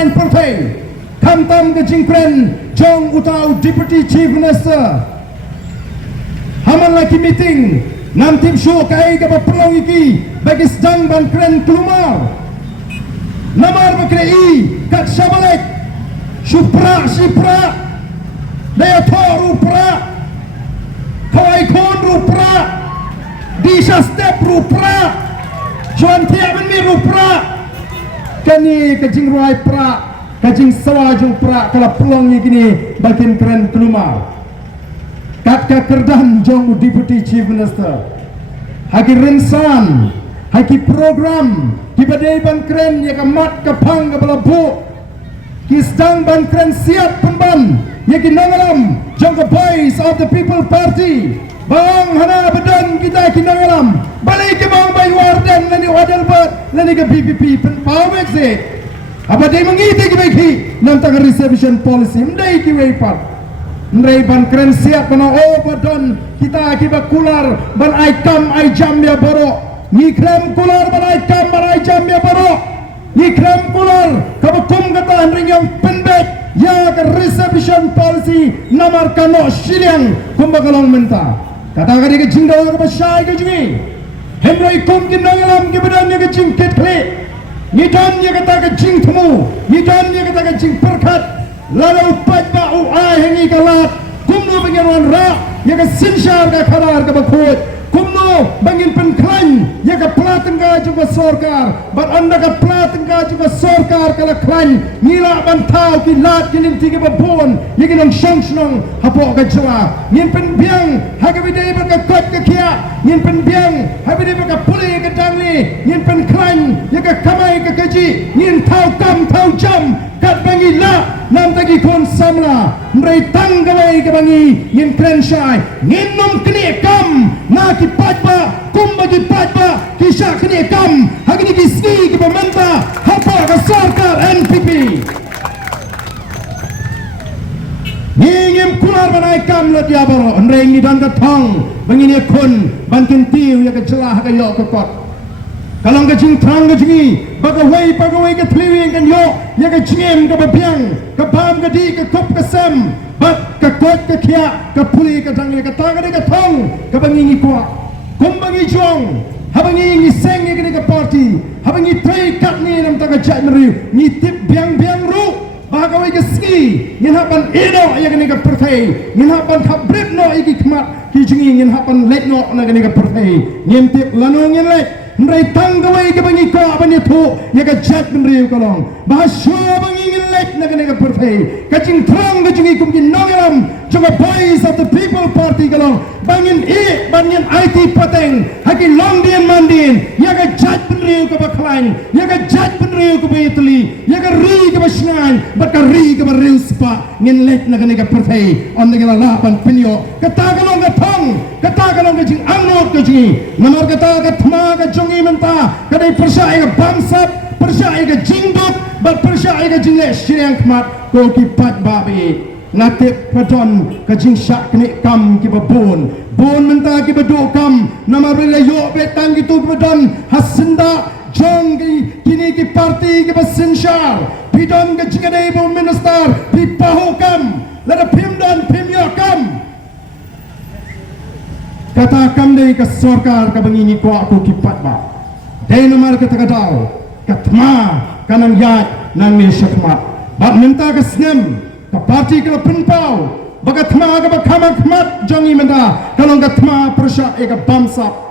Klan Partai Kamtam ke Jingkren Jong Utau Deputy Chief Minister Haman lagi meeting Nam tim show kai ke perlong iki bagi sedang ban kren kelumar namar bekrei kat Shabalek Supra Sipra Daya Thor Rupra Kawai Kon Rupra Disha Step Rupra Juan Tiaman Mi Rupra Kani kajing ruai pra kajing sawajung pra kalau peluang ini bagian keren kelumar kat kekerdan jong Deputy Chief Minister haki rinsan haki program kibadai ban keren ya kamat kapang kapala bu kisdang ban keren siap pemban ya kinangalam jong ke voice of the people party bang hana badan kita kinangalam balik ke bang bayu warden lani wadal bat lani ke PPP penpawek se apa dia mengiti kibaki nantang reservation policy mendai kiwaipat mendai ban keren siap kena badan kita akibat kular ban aikam aijam ya borok ngikram kular ban aikam ban aijam ya borok ngikram kular kabukum kata ring yang pendek ya ke reservation policy namar kano siliang kumbakalong menta kata ke jingdaw ke basyai ke jingi hemrai kum kinangalam ke badan ke jingkit klik nidan ya kata ke jing temu nidan ya kata ke jing perkat lalu upat ba'u ahengi kalat kumno pengeruan rak ya ke sinsyar ke karar ke bakut kumno bangin penklan ya ke pelatengga juga sorkar bat anda ke pelatengga juga sorkar ke laklan nilak bantau kilat kininti ke babon ya ke nong syong syong hapok ke jela ngin penbiang hake bidai berkakot ke kia ngin penbiang hake bidai berkapuli ke dangli ngin penklan ya ke kamai ke keji ngin tau kam tau jam kat bangi la nam tagi kon samla mrei tanggawai ke bangi ngin krensyai ngin nom kini kam na ki patba kum bagi patba kisah kini kam hagini kisni ki pemanta hapa ke sarkar NPP ngingim kular banai kam la dia baro mrei ngidan ke thong bangi ni kun bankin tiu ya ke jelah ke yo ke kot kalau ke jing trang ke jingi pagawai ke tliwing kan yo ya ke jingem ke babiang ke pam ke di ke kop ke sem bat ke kot ke kia ke puli ke dangi ke tang ke thong ke bangi ni kwa kum bangi jong habangi ni seng ke ni ke party habangi trei kat ni nam ta ke jai meri ni tip biang ru bagawai ke ski ngin hapan ino ya ke ni ke partai ngin hapan khabrit no iki kmat ki jingi ngin hapan let no na ke ni ke partai ngin tip lanu ngin let mrei tanggawai ke bangi ko abani thu ya ke jat mriu kolong bahasya bangi ngilek na ke partai kacing trang ke jingi kum kin nongelam juga voice of the people party kolong bangin bangin IT pateng haki longdian mandin ya ke jat mriu ke baklain ya ke jat mriu ke betli ya ke ri ke basngan bakari ke bariu spa ngilek na ke partai on de la ban pinyo kata kolong ke thong kata kolong ke jing angot ke jingi namar kata ke thma ke jongi menta kadai persai ke bangsap persai ke jingduk bat persai ke jingle syang kmat ko ki pat babi ngatip padon ke jing syak kene kam ki babon bon menta ki bedu kam namar le yo betang gitu ki badon hasinda jong kini ki parti ki basinsyar pidon ke jingadai bu minister pi pahukam lada pimdan pimyakam kata kam dei ke sorkar ke bangini ko aku kipat ba dei nomar ke takadau katma kanang yat nang ni syakmat bak minta ke snem ke parti ke penpau bagatma ke bakama kmat jangi menta kalau katma persya ke bamsap